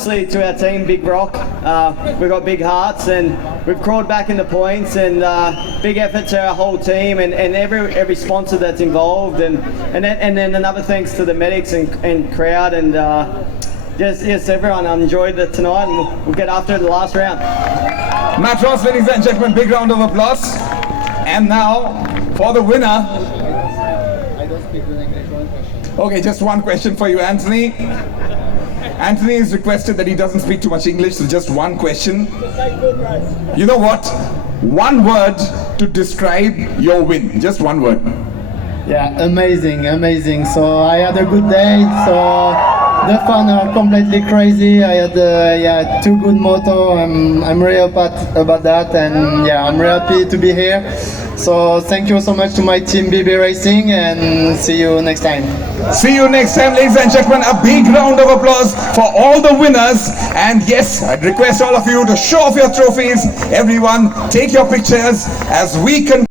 To our team, Big Rock, we've got big hearts and we've crawled back into points, and big effort to our whole team and every sponsor that's involved, and then another thanks to the medics and crowd, and yes everyone. I enjoyed it tonight, and we'll get after the last round. Matt Ross, ladies and gentlemen, big round of applause. And now for the winner. I don't speak in English. One question. Okay, just one question for you, Anthony. Anthony has requested that he doesn't speak too much English, so just one question. You know what? One word to describe your win. Just one word. Yeah, amazing. So I had a good day. So the fans are completely crazy. I had two good motos. I'm really happy about that, and yeah, I'm really happy to be here. So thank you so much to my team BB Racing, and see you next time. See you next time, ladies and gentlemen. A big round of applause for all the winners. And yes, I'd request all of you to show off your trophies. Everyone, take your pictures as we continue.